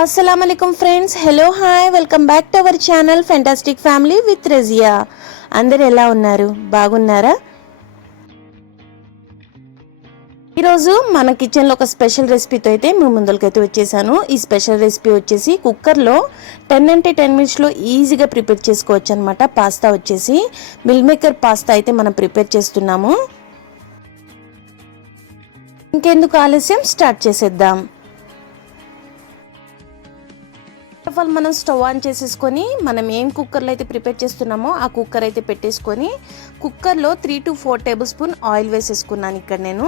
అస్సలం అయికం friends hello hi welcome back to our channel fantastic family with Razia అందరు ఎలా ఉన్నారు? బాగున్నారా? ఈరోజు మన కిచెన్లో ఒక స్పెషల్ రెసిపీతో అయితే మేము ముందరికైతే వచ్చేసాను. ఈ స్పెషల్ రెసిపీ వచ్చేసి కుక్కర్లో టెన్ అంటే టెన్ మినిట్స్లో ఈజీగా ప్రిపేర్ చేసుకోవచ్చు అనమాట పాస్తా వచ్చేసి మిల్ మేకర్ పాస్తా అయితే మనం ప్రిపేర్ చేస్తున్నాము. ఇంకెందుకు ఆలస్యం? స్టార్ట్ చేసేద్దాం. ఆఫ్ ఆల్ మనం స్టవ్ ఆన్ చేసేసుకొని మనం ఏం కుక్కర్లో అయితే ప్రిపేర్ చేస్తున్నామో ఆ కుక్కర్ అయితే పెట్టేసుకొని కుక్కర్లో three to four tablespoon oil వేసేసుకున్నాను ఇక్కడ నేను.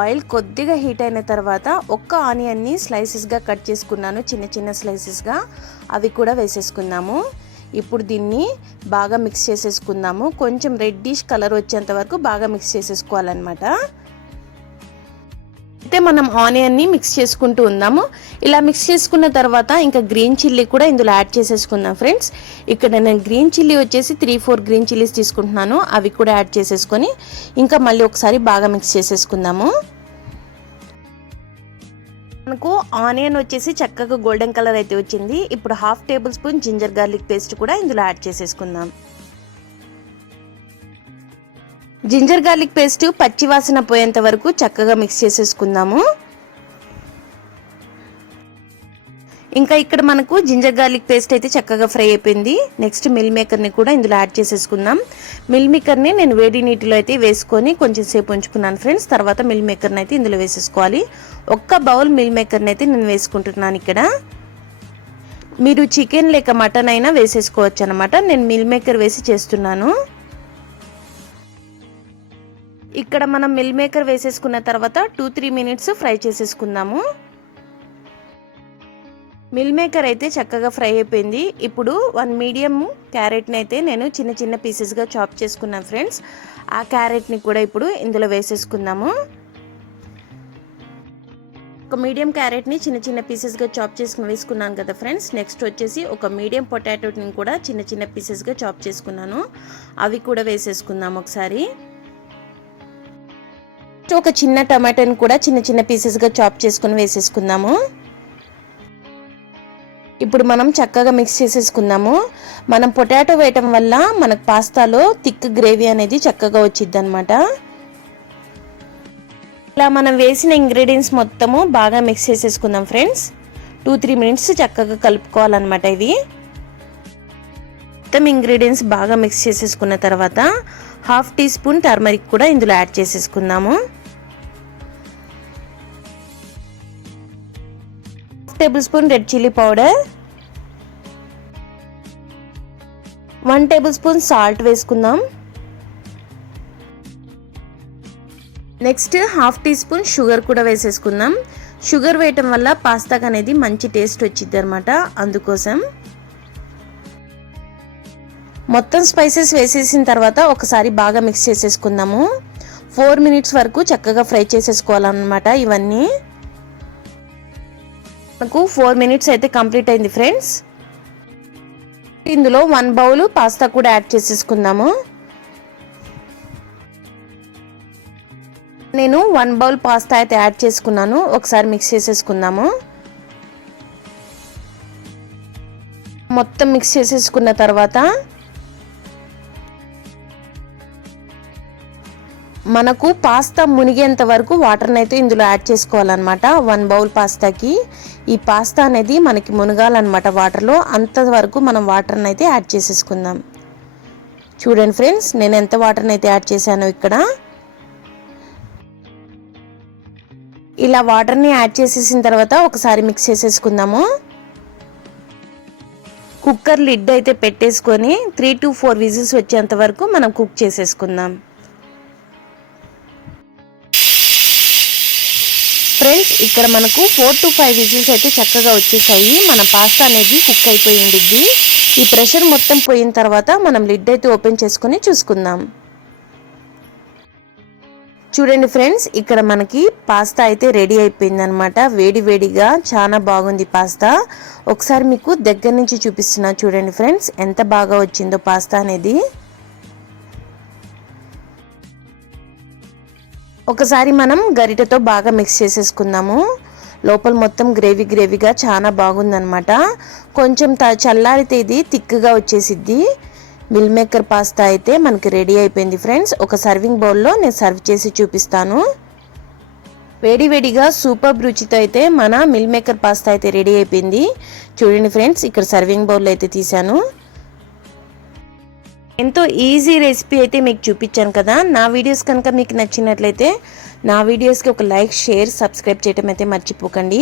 ఆయిల్ కొద్దిగా హీట్ అయిన తర్వాత ఒక్క ఆనియన్ని స్లైసెస్గా కట్ చేసుకున్నాను చిన్న చిన్న స్లైసెస్గా. అవి కూడా వేసేసుకున్నాము ఇప్పుడు దీన్ని బాగా మిక్స్ చేసేసుకుందాము. కొంచెం రెడ్డిష్ కలర్ వచ్చేంత వరకు బాగా మిక్స్ చేసేసుకోవాలన్నమాట. అయితే మనం ఆనియన్ని మిక్స్ చేసుకుంటూ ఉందాము. ఇలా మిక్స్ చేసుకున్న తర్వాత ఇంకా గ్రీన్ చిల్లీ కూడా ఇందులో యాడ్ చేసేసుకుందాం ఫ్రెండ్స్ ఇక్కడ నేను గ్రీన్ చిల్లీ వచ్చేసి త్రీ ఫోర్ గ్రీన్ చిల్లీస్ తీసుకుంటున్నాను. అవి కూడా యాడ్ చేసేసుకొని ఇంకా మళ్ళీ ఒకసారి బాగా మిక్స్ చేసేసుకుందాము. మనకు ఆనియన్ వచ్చేసి చక్కగా గోల్డెన్ కలర్ అయితే వచ్చింది. ఇప్పుడు half tablespoon ginger garlic paste కూడా ఇందులో యాడ్ చేసేసుకుందాం. జింజర్ గార్లిక్ పేస్ట్ పచ్చివాసన పోయేంత వరకు చక్కగా మిక్స్ చేసేసుకుందాము. ఇంకా ఇక్కడ మనకు జింజర్ గార్లిక్ పేస్ట్ అయితే చక్కగా ఫ్రై అయిపోయింది. నెక్స్ట్ మిల్ మేకర్ని కూడా ఇందులో యాడ్ చేసేసుకుందాం. మిల్ మేకర్ని నేను వేడి నీటిలో అయితే వేసుకొని కొంచెం సేపు ఉంచుకున్నాను ఫ్రెండ్స్. తర్వాత మిల్ మేకర్ని అయితే ఇందులో వేసేసుకోవాలి. ఒక్క బౌల్ మిల్ మేకర్ని అయితే నేను వేసుకుంటున్నాను ఇక్కడ. మీరు చికెన్ లేక మటన్ అయినా వేసేసుకోవచ్చు అనమాట నేను మిల్ మేకర్ వేసి చేస్తున్నాను. ఇక్కడ మనం మిల్ మేకర్ వేసేసుకున్న తర్వాత టూ త్రీ మినిట్స్ ఫ్రై చేసేసుకుందాము. మిల్ మేకర్ అయితే చక్కగా ఫ్రై అయిపోయింది. ఇప్పుడు వన్ మీడియం క్యారెట్ని అయితే నేను చిన్న చిన్న పీసెస్గా చాప్ చేసుకున్నాను ఫ్రెండ్స్ ఆ క్యారెట్ని కూడా ఇప్పుడు ఇందులో వేసేసుకుందాము. ఒక మీడియం క్యారెట్ని చిన్న చిన్న పీసెస్గా చాప్ చేసుకుని వేసుకున్నాను కదా ఫ్రెండ్స్ నెక్స్ట్ వచ్చేసి ఒక మీడియం పొటాటోని కూడా చిన్న చిన్న పీసెస్గా చాప్ చేసుకున్నాను. అవి కూడా వేసేసుకుందాం ఒకసారి. ఒక చిన్న టమాటాని కూడా చిన్న చిన్న పీసెస్గా చాప్ చేసుకుని వేసేసుకుందాము. ఇప్పుడు మనం చక్కగా మిక్స్ చేసేసుకుందాము. మనం పొటాటో వేయటం వల్ల మనకు పాస్తాలో థిక్ గ్రేవీ అనేది చక్కగా వచ్చింది అనమాట ఇలా మనం వేసిన ఇంగ్రీడియంట్స్ మొత్తము బాగా మిక్స్ చేసేసుకుందాం ఫ్రెండ్స్ టూ త్రీ మినిట్స్ చక్కగా కలుపుకోవాలన్నమాట ఇవి. మొత్తం ఇంగ్రీడియంట్స్ బాగా మిక్స్ చేసేసుకున్న తర్వాత హాఫ్ టీ స్పూన్ టర్మరిక్ కూడా ఇందులో యాడ్ చేసేసుకుందాము. Tablespoon red chilli powder. One tablespoon salt వేసుకుందాం. Next half tea spoon sugar కూడా వేసేసుకుందాం. షుగర్ వేయటం వల్ల పాస్తాకి అనేది మంచి టేస్ట్ వచ్చింది అనమాట అందుకోసం మొత్తం స్పైసెస్ వేసేసిన తర్వాత ఒకసారి బాగా మిక్స్ చేసేసుకుందాము. ఫోర్ మినిట్స్ వరకు చక్కగా ఫ్రై చేసేసుకోవాలన్నమాట ఇవన్నీ. మనకు ఫోర్ మినిట్స్ అయితే కంప్లీట్ అయింది ఫ్రెండ్స్. ఇందులో వన్ బౌల్ పాస్తా కూడా యాడ్ చేసేసుకుందాము. నేను వన్ బౌల్ పాస్తా అయితే యాడ్ చేసుకున్నాను. ఒకసారి మిక్స్ చేసేసుకుందాము. మొత్తం మిక్స్ చేసేసుకున్న తర్వాత మనకు పాస్తా మునిగేంత వరకు వాటర్ని అయితే ఇందులో యాడ్ చేసుకోవాలన్నమాట. వన్ బౌల్ పాస్తాకి. ఈ పాస్తా అనేది మనకి మునగాలన్నమాట వాటర్లో. అంతవరకు మనం వాటర్ని అయితే యాడ్ చేసేసుకుందాం. చూడండి ఫ్రెండ్స్ నేను ఎంత వాటర్ని అయితే యాడ్ చేశానో ఇక్కడ. ఇలా వాటర్ని యాడ్ చేసేసిన తర్వాత ఒకసారి మిక్స్ చేసేసుకుందాము. కుక్కర్ లిడ్ అయితే పెట్టేసుకొని త్రీ టు ఫోర్ విజిల్స్ వచ్చేంత వరకు మనం కుక్ చేసేసుకుందాం. ఫ్రెండ్స్ ఇక్కడ మనకు ఫోర్ టు ఫైవ్ విజిల్స్ అయితే చక్కగా వచ్చేసాయి. మన పాస్తా అనేది కుక్ అయిపోయి ఉండిద్ది. ఈ ప్రెషర్ మొత్తం పోయిన తర్వాత మనం లిడ్ అయితే ఓపెన్ చేసుకొని చూసుకుందాం. చూడండి ఫ్రెండ్స్ ఇక్కడ మనకి పాస్తా అయితే రెడీ అయిపోయిందనమాట వేడి వేడిగా చాలా బాగుంది పాస్తా. ఒకసారి మీకు దగ్గర నుంచి చూపిస్తున్నా చూడండి ఫ్రెండ్స్ ఎంత బాగా వచ్చిందో పాస్తా అనేది. ఒకసారి మనం గరిటెతో బాగా మిక్స్ చేసేసుకుందాము. లోపల మొత్తం గ్రేవీ గ్రేవీగా చాలా బాగుందనమాట కొంచెం త చల్లారితే ఇది థిక్గా వచ్చేసిద్ది. మిల్ మేకర్ పాస్తా అయితే మనకి రెడీ అయిపోయింది ఫ్రెండ్స్. ఒక సర్వింగ్ బౌల్లో నేను సర్వ్ చేసి చూపిస్తాను. వేడివేడిగా సూపర్ రుచితో అయితే మన మిల్ మేకర్ పాస్తా అయితే రెడీ అయిపోయింది. చూడండి ఫ్రెండ్స్ ఇక్కడ సర్వింగ్ బౌల్లో అయితే తీసాను ఎంతో ఈజీ రెసిపీ అయితే మీకు చూపించాను కదా. నా వీడియోస్ కనుక మీకు నచ్చినట్లయితే నా వీడియోస్కి ఒక లైక్ షేర్ సబ్స్క్రైబ్ చేయడం అయితే మర్చిపోకండి.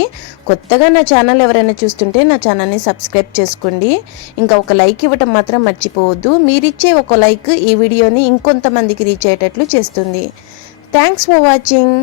కొత్తగా నా ఛానల్ ఎవరైనా చూస్తుంటే నా ఛానల్ని సబ్స్క్రైబ్ చేసుకోండి. ఇంకా ఒక లైక్ ఇవ్వటం మాత్రం మర్చిపోవద్దు. మీరిచ్చే ఒక లైక్ ఈ వీడియోని ఇంకొంతమందికి రీచ్ అయ్యేటట్లు చేస్తుంది. Thanks for watching